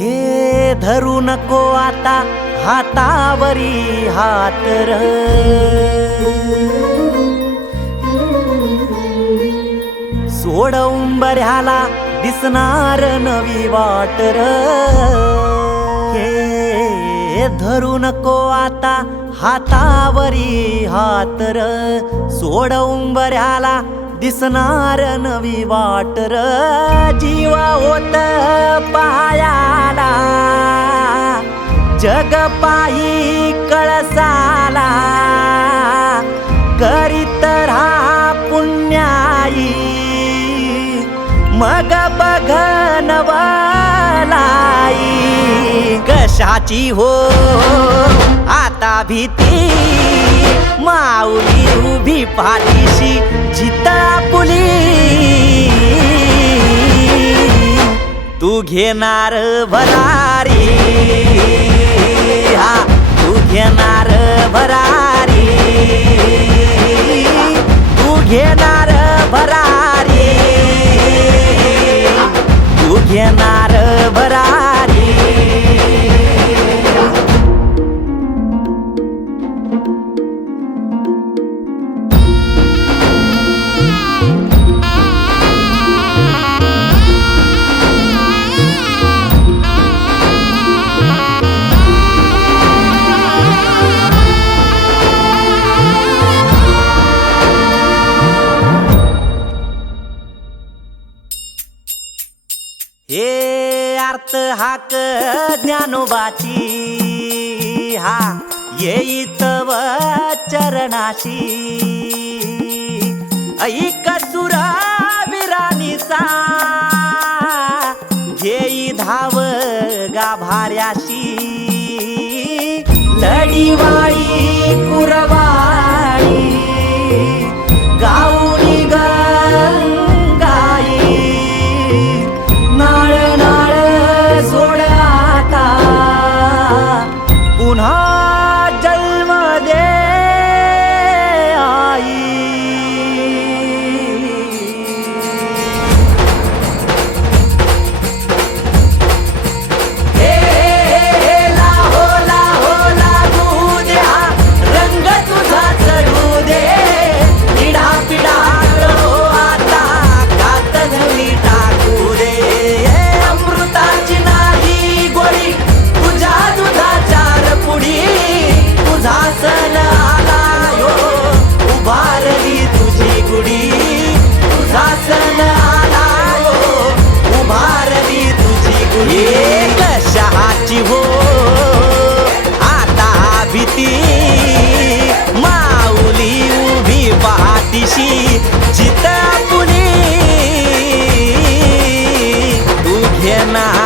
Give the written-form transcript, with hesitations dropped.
हे धरू नको आता हातावरी हात र, सोड उंबऱ्याला दिसणार नवी वाट र. हे धरू नको आता हातावरी हात र, सोड उंबऱ्याला दिसणार नवी वाट र. जीवा होत पायाला जग पायी कळसाला, करीत राहा पुण्याई मग बघ नवलाई. कशाची हो आता भीती, माऊली उभी पाठीशी जित आपुली. तू घेणार भरारी, हा तू घेणार भरारी, तू घेणार भरारी, तू घेणार भरारी. हे अर्थ हाक ज्ञानोबाची, हा येईत व चरणाशी. ऐक सुरा विरानिसा, घेई धाव गाभाऱ्याशी. लढीवाळी कुरवाळी गाऊनी गंगाई. नाळ नाळ सोड आता पुन्हा जन्म दे आई. हे लाहो लाहो लागू द्या, रंग तुझा चढू दे. पिढा पिढा हो आता कात धुळी टाकू दे. अमृताची नाही गोडी तुझ्या दुधाचार पुढी. तुझा सण आला यो उभारली तुझी गुढी. तुझा सण आला यो उभारली तुझी गुढी. कशाची हो आता भीती, माऊली उभी पाठीशी जित आपुली. तू घेणार